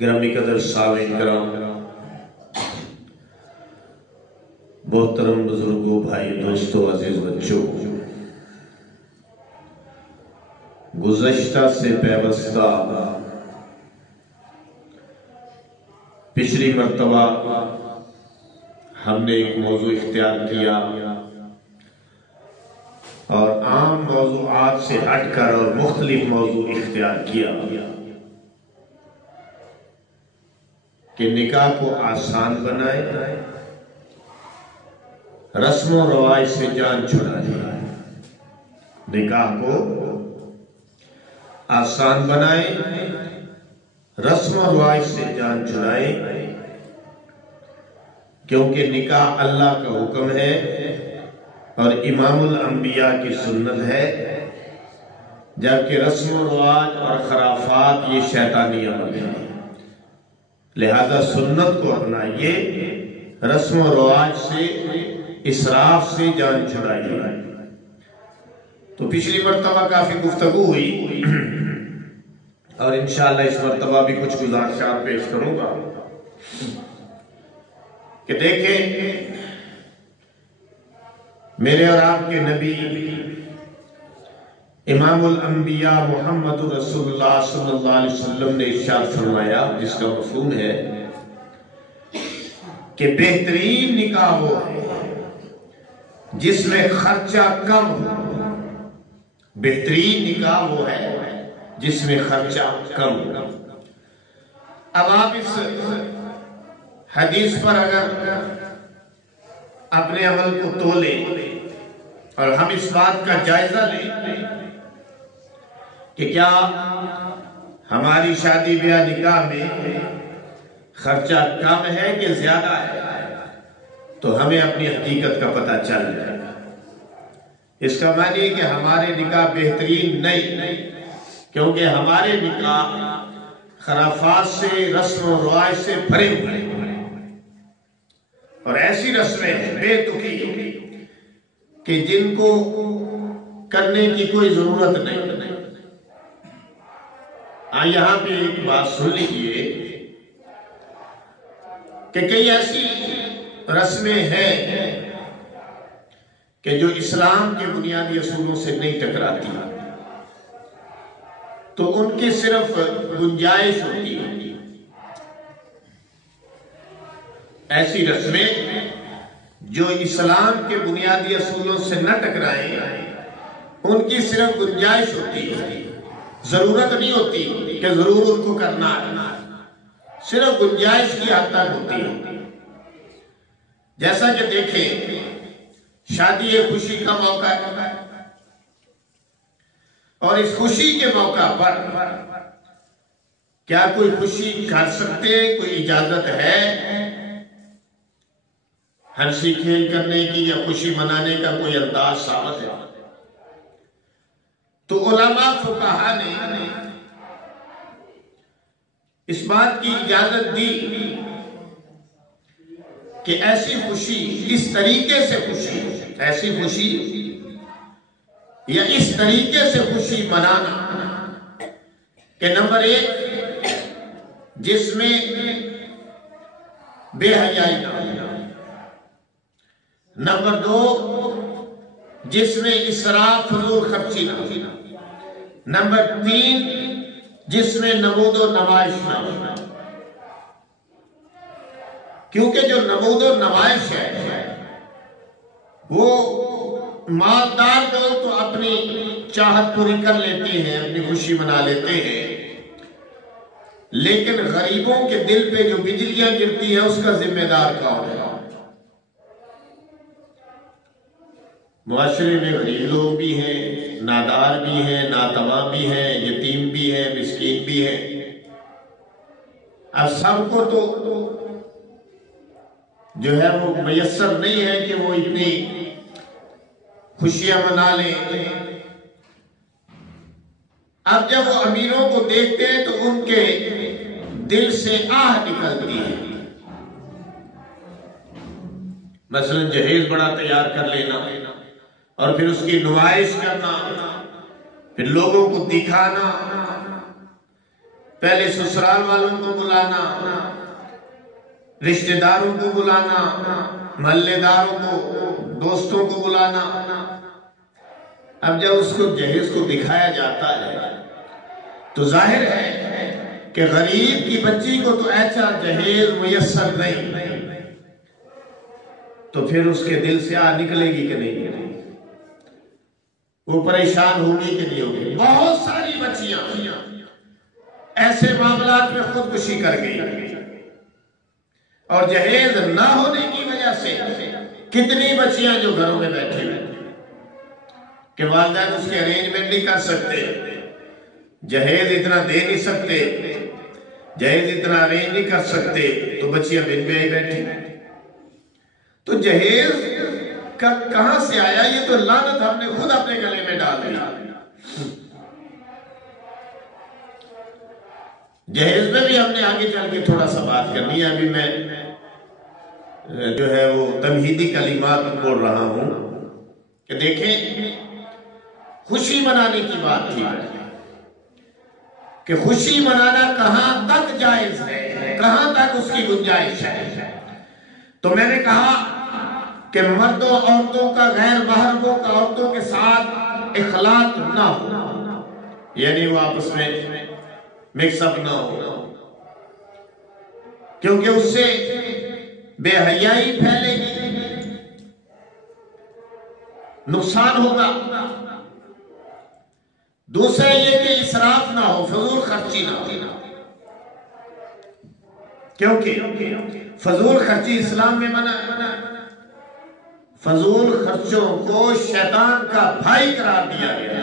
گرامی قدر سامعین کرام، محترم بزرگوں، بھائی، دوستوں، عزیز بچوں، گزشتہ سے پیوستہ پچھلی مرتبہ ہم نے ایک موضوع اختیار کیا اور عام موضوعات سے ہٹ کر اور مختلف موضوع اختیار کیا کہ نکاح کو آسان بنائے، رسم و رواج سے جان چھڑائے۔ نکاح کو آسان بنائے، رسم و رواج سے جان چھڑائے، کیونکہ نکاح اللہ کا حکم ہے اور امام الانبیاء کی سنت ہے، جبکہ رسم و رواج اور خرافات یہ شیطانی عمل ہے۔ لہذا سنت کو اپنائیے، رسم و رواج سے، اسراف سے جان چھڑائیے۔ تو پچھلی مرتبہ کافی گفتگو ہوئی اور انشاءاللہ اس مرتبہ بھی کچھ گزارشات پیش کروں گا کہ دیکھیں، میرے اور آپ کے نبی امام الانبیاء محمد رسول اللہ صلی اللہ علیہ وسلم نے ارشاد فرمایا، جس کا مفہوم ہے کہ بہترین نکاح وہ ہے جس میں خرچہ کم ہو۔ بہترین نکاح وہ ہے جس میں خرچہ کم ہو۔ اب آپ اس حدیث پر اگر اپنے عمل کو تولیں اور ہم اس بات کا جائزہ لیں کہ کیا ہماری شادی بیاہ نکاح میں خرچہ کم ہے کہ زیادہ ہے، تو ہمیں اپنی حقیقت کا پتہ چل جائے گا۔ اس کا معنی ہے کہ ہمارے نکاح بہترین نہیں، کیونکہ ہمارے نکاح خرافات سے، رسم و رواج سے بھرے ہوئے اور ایسی رسمیں ہیں بے تکی کہ جن کو کرنے کی کوئی ضرورت نہیں۔ یہاں پہ ایک بات سن لیجیے کہ کئی ایسی رسمیں ہیں کہ جو اسلام کے بنیادی اصولوں سے نہیں ٹکراتی، تو ان کی صرف گنجائش ہوتی ہے۔ ایسی رسمیں جو اسلام کے بنیادی اصولوں سے نہ ٹکرائیں، ان کی صرف گنجائش ہوتی ہے، ضرورت نہیں ہوتی کہ ضرور ان کو کرنا ہے، صرف گنجائش کی حد تک ہوتی ہے۔ جیسا کہ دیکھیں، شادی ایک خوشی کا موقع ہے اور اس خوشی کے موقع پر کیا کوئی خوشی کر سکتے، کوئی اجازت ہے ہنسی کھیل کرنے کی یا خوشی منانے کا کوئی انداز ثابت ہے؟ تو علماء فقہاء نے اس بات کی اجازت دی کہ ایسی خوشی، اس طریقے سے خوشی، ایسی خوشی یا اس طریقے سے خوشی منانا کہ نمبر ایک، جس میں بے حیائی نہ ہو، نمبر دو، جس میں اسراف فضول خرچی نہ ہو، نمبر تین، جس میں نمود و نمائش نہ ہو۔ کیونکہ جو نمود و نمائش ہے وہ مالدار لوگ تو اپنی چاہت پوری کر لیتے ہیں، اپنی خوشی منا لیتے ہیں، لیکن غریبوں کے دل پہ جو بجلیاں گرتی ہیں اس کا ذمہ دار کون ہے؟ معاشرے میں غریب لوگ بھی ہیں، نادار بھی ہیں، ناتواں بھی ہیں، یتیم بھی ہیں، مسکین بھی ہیں۔ اب سب کو تو جو ہے وہ میسر نہیں ہے کہ وہ اتنی خوشیاں منا لیں۔ اب جب وہ امیروں کو دیکھتے ہیں تو ان کے دل سے آہ نکلتی ہے۔ مثلا جہیز بڑا تیار کر لینا اور پھر اس کی نمائش کرنا، پھر لوگوں کو دکھانا، پہلے سسرال والوں کو بلانا، رشتہ داروں کو بلانا، محلے داروں کو، دوستوں کو بلانا۔ اب جب اس کو جہیز کو دکھایا جاتا ہے تو ظاہر ہے کہ غریب کی بچی کو تو ایسا جہیز میسر نہیں، تو پھر اس کے دل سے نکلے گی کہ نہیں؟ وہ پریشان ہوگی کہ نہیں ہوگی؟ بہت ساری بچیاں ایسے معاملات میں خودکشی کر گئی، اور جہیز نہ ہونے کی وجہ سے کتنی بچیاں جو گھروں میں بیٹھی ہوئی کہ والدین اس کے ارینجمنٹ نہیں کر سکتے، جہیز اتنا دے نہیں سکتے، جہیز اتنا ارینج نہیں کر سکتے، تو بچیاں بن بیاہی بیٹھی۔ تو جہیز کہاں سے آیا؟ یہ تو لعنت ہم نے خود اپنے گلے میں ڈال دیا۔ جہیز میں بھی ہم نے آگے چل کے تھوڑا سا بات کرنی ہے، ابھی میں جو ہے وہ تمہیدی کلمات بول رہا ہوں کہ دیکھیں، خوشی منانے کی بات تھی کہ خوشی منانا کہاں تک جائز ہے، کہاں تک اس کی گنجائش ہے۔ تو میں نے کہا کہ مردوں عورتوں کا، غیر محرموں کا عورتوں کے ساتھ اختلاط نہ ہو، یعنی وہ آپس میں مکس اپ نہ ہو، کیونکہ اس سے بے حیائی پھیلے گی، نقصان ہوگا۔ دوسرا یہ کہ اسراف نہ ہو، فضول خرچی نہ ہو، کیونکہ فضول خرچی اسلام میں منع ہے۔ فضول خرچوں کو شیطان کا بھائی قرار دیا گیا۔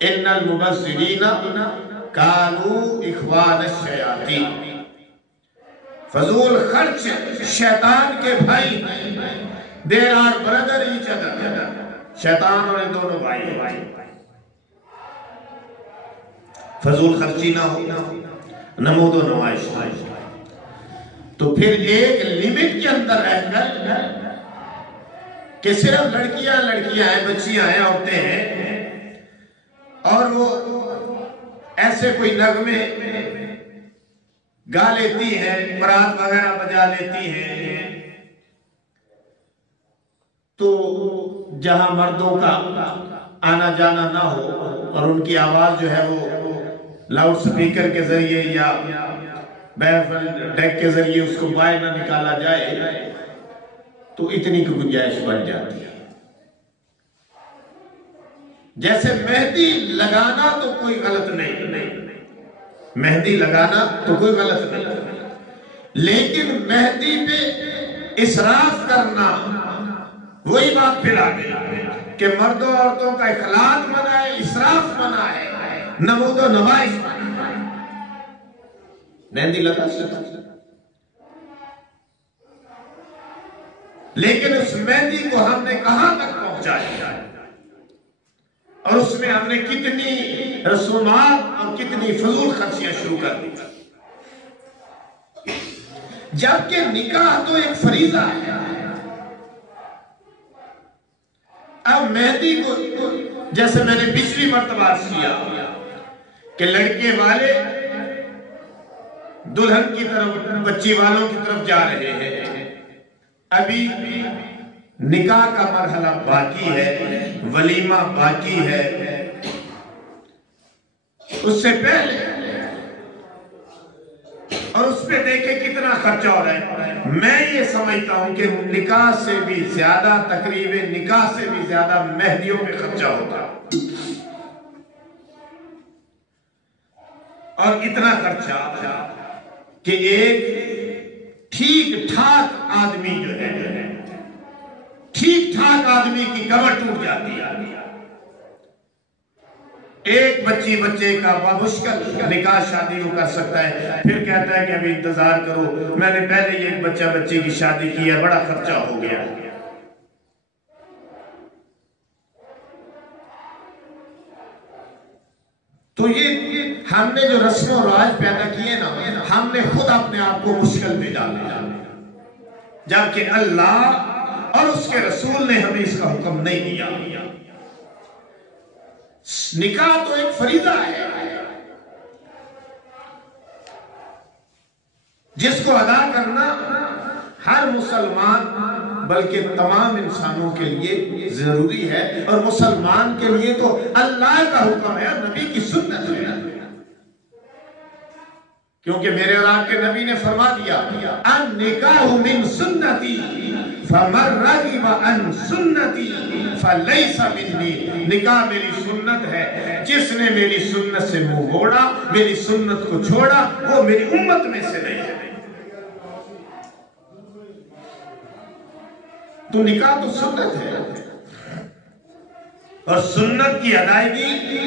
ان المبذرین کانوا اخوان الشیاطین، فضول خرچ شیطان کے بھائی، there are brother each other, شیطان اور دونوں بھائی۔ فضول خرچی نہ ہو، نمود و نمائش نہ ہو، تو پھر ایک لیمٹ کے اندر رہ کر کہ صرف لڑکیاں ہیں، بچیاں ہیں، عورتیں ہیں، اور وہ ایسے کوئی نغمے گا لیتی ہیں، برات وغیرہ بجا لیتی ہیں، تو جہاں مردوں کا آنا جانا نہ ہو اور ان کی آواز جو ہے وہ لاؤڈ سپیکر کے ذریعے یا ڈیک کے ذریعے اس کو باہر نہ نکالا جائے، تو اتنی کی گنجائش بڑھ جاتی ہے۔ جیسے مہندی لگانا تو کوئی غلط نہیں، مہندی لگانا تو کوئی غلط نہیں، لیکن مہندی پہ اسراف کرنا، وہی بات پھر آ گئی کہ مردوں عورتوں کا اختلاط منع ہے، اسراف منع ہے، نمود و نمائش منع ہے۔ مہندی لگا سکتا، لیکن اس مہندی کو ہم نے کہاں تک پہنچایا، اور اس میں ہم نے کتنی رسومات اور کتنی فضول خرچیاں شروع کر دی، جبکہ نکاح تو ایک فریضہ ہے۔ اب مہندی کو جیسے میں نے پچھلی مرتبہ عرض کیا کہ لڑکے والے دلہن کی طرف، بچی والوں کی طرف جا رہے ہیں، ابھی نکاح کا مرحلہ باقی ہے، ولیمہ باقی ہے، اس سے پہلے، اور اس پہ دیکھیں کتنا خرچہ ہو رہا ہے۔ میں یہ سمجھتا ہوں کہ نکاح سے بھی زیادہ، تقریب نکاح سے بھی زیادہ مہندیوں پہ خرچہ ہوتا، اور اتنا خرچہ کہ ایک ٹھیک ٹھاک آدمی جو ہے، ٹھیک ٹھاک آدمی کی کمر ٹوٹ جاتی ہے۔ ایک بچے کا بمشکل نکاح شادی کو کر سکتا ہے، پھر کہتا ہے کہ ابھی انتظار کرو، میں نے پہلے ایک بچے کی شادی کی ہے، بڑا خرچہ ہو گیا۔ تو یہ ہم نے جو رسم و رواج پیدا کیے نا، ہم نے خود اپنے آپ کو مشکل میں ڈالا، جبکہ اللہ اور اس کے رسول نے ہمیں اس کا حکم نہیں دیا۔ نکاح تو ایک فریضہ ہے، جس کو ادا کرنا ہر مسلمان بلکہ تمام انسانوں کے لیے ضروری ہے، اور مسلمان کے لیے تو اللہ کا حکم ہے، نبی کی سنت ہے، کیونکہ میرے اور آپ کے نبی نے فرما دیا النکاح من سنتی فمن رغب عن سنتی فلیس منی، نکاح میری سنت ہے، جس نے میری سنت سے منہ موڑا، میری سنت کو چھوڑا، وہ میری امت میں سے نہیں ہے۔ تو نکاح تو سنت ہے، اور سنت کی ادائیگی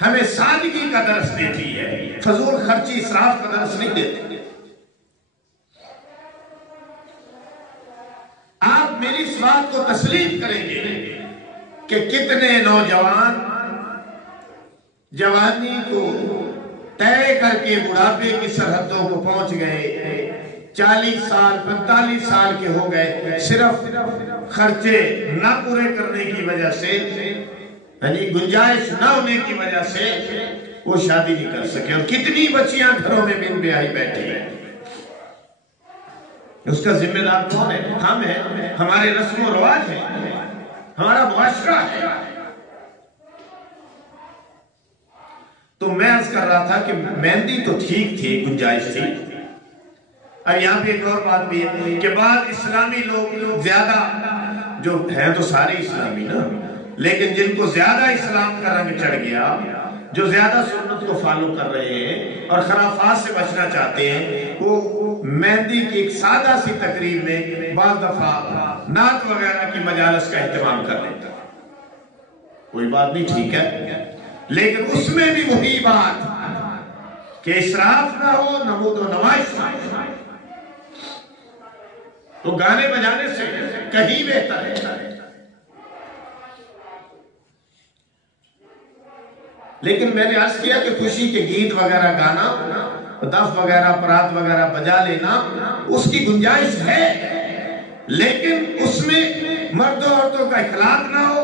ہمیں سادگی کا درس دیتی ہے، فضول خرچی اسراف کا درس نہیں دیتی۔ آپ میری اس بات کو تسلیم کریں گے کہ کتنے نوجوان جوانی کو طے کر کے بڑھاپے کی سرحدوں کو پہنچ گئے، 40 سال 45 سال کے ہو گئے، صرف خرچے نہ پورے کرنے کی وجہ سے، گنجائش نہ ہونے کی وجہ سے وہ شادی نہیں کر سکے، اور کتنی بچیاں گھروں میں بن بیاہی بیٹھی ہیں۔ اس کا ذمہ دار کون ہے؟ ہم ہیں، ہمارے رسم و رواج ہیں، ہمارا معاشرہ ہے۔ تو میں عرض کر رہا تھا کہ مہندی تو ٹھیک تھی، گنجائش تھی، اور یہاں پہ ایک اور بات بھی ہے کہ بعض اسلامی لوگ زیادہ، جو ہیں تو سارے اسلامی نا، لیکن جن کو زیادہ اسلام کا رنگ چڑھ گیا، جو زیادہ سنت کو فالو کر رہے ہیں اور خرافات سے بچنا چاہتے ہیں، وہ مہندی کی ایک سادہ سی تقریب میں بعض دفعہ نعت وغیرہ کی مجالس کا اہتمام کر لیتا ہے۔ کوئی بات نہیں، ٹھیک ہے، لیکن اس میں بھی وہی بات کہ اسراف نہ ہو، نمود و نمائش نہ ہو، تو گانے بجانے سے کہیں بہتر ہے۔ لیکن میں نے عرض کیا کہ خوشی کے گیت وغیرہ گانا، دف وغیرہ پرات وغیرہ بجا لینا، اس کی گنجائش ہے، لیکن اس میں مرد و عورتوں کا اخلاق نہ ہو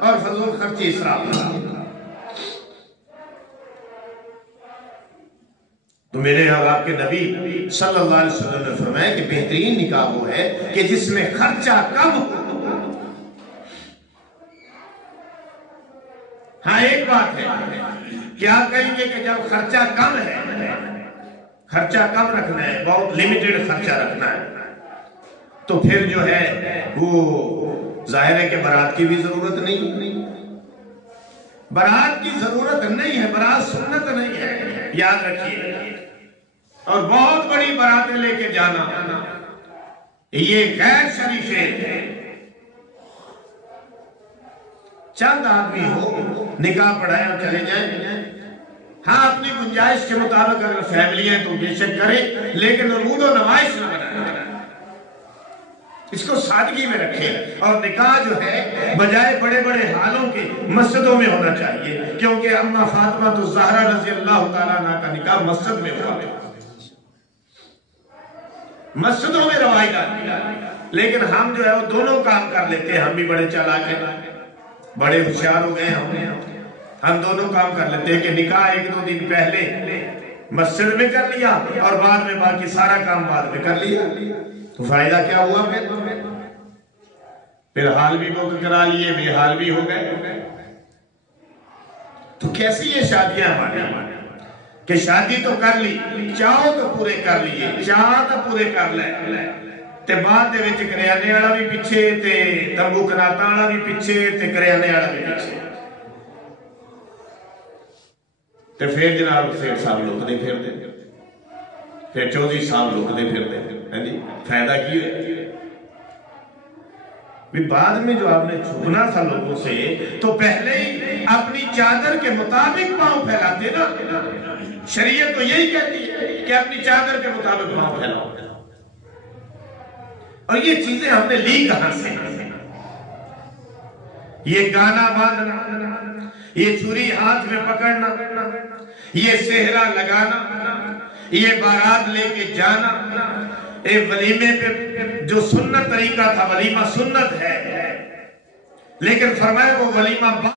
اور فضول خرچی اسراف نہ ہو۔ تو میرے اور آپ کے نبی صلی اللہ علیہ وسلم نے فرمایا کہ بہترین نکاح وہ ہے کہ جس میں خرچہ کم ہو۔ ہاں ایک بات ہے، کیا کہیں گے کہ جب خرچہ کم ہے، خرچہ کم رکھنا ہے، بہت لیمیٹڈ خرچہ رکھنا ہے، تو پھر جو ہے وہ ظاہر ہے کہ بارات کی بھی ضرورت نہیں، بارات کی ضرورت نہیں ہے، بارات سنت نہیں ہے، یاد رکھیے۔ اور بہت بڑی باراتیں لے کے جانا یہ غیر شریف ہے۔ چند آدمی ہو، نکاح پڑھائیں اور چلے جائیں، ہاں اپنی گنجائش کے مطابق اگر فیملی ہیں تو بے شک کریں، لیکن نمود و نمائش نہ بنائیں، اس کو سادگی میں رکھیں۔ اور نکاح جو ہے بجائے بڑے بڑے حالوں کے مسجدوں میں ہونا چاہیے، کیونکہ اماں فاطمہ الزہرا رضی اللہ تعالیٰ عنہ کا نکاح مسجد میں ہوا ہے، مسجدوں میں روایت، لیکن ہم جو ہے وہ دونوں کام کر لیتے ہیں۔ ہم بھی بڑے چالاک ہیں، بڑے ہوشیار ہو گئے، ہم دونوں کام کر لیتے ہیں کہ نکاح 1-2 دن پہلے مسجد میں کر لیا اور بعد میں باقی سارا کام بعد میں کر لیا، تو فائدہ کیا ہوا؟ پھر حال بھی بک کرا لیے، بے حال بھی ہو گئے۔ تو کیسی یہ شادیاں ہماری کہ شادی تو کر لی، چاہو تو پورے کر لیے، چاہ تو پورے کر لے، تے بعد دے وچ کریانے والا بھی پیچھے، تے تمبو کناتا والا بھی پیچھے، تے کریانے والا بھی پیچھے، تے پھر جناب سیٹھ صاحب لوگ دے پھر دے، پھر چودھری صاحب لوگ دے پھر دے، فائدہ کی ہے؟ بعد میں جو آپ نے چھپنا تھا لوگوں سے، تو پہلے ہی اپنی چادر کے مطابق پاؤں پھیلاتے نا۔ شریعت تو یہی کہتی ہے کہ اپنی چادر کے مطابق پاؤں پھیلاؤ، اور یہ چیزیں ہم نے لی کہاں سے؟ یہ گانا باندھنا، یہ چھری ہاتھ میں پکڑنا، یہ سہرا لگانا، یہ بارات لے کے جانا، ایک ولیمے پہ جو سنت طریقہ تھا، ولیمہ سنت ہے، لیکن فرمایا وہ ولیمہ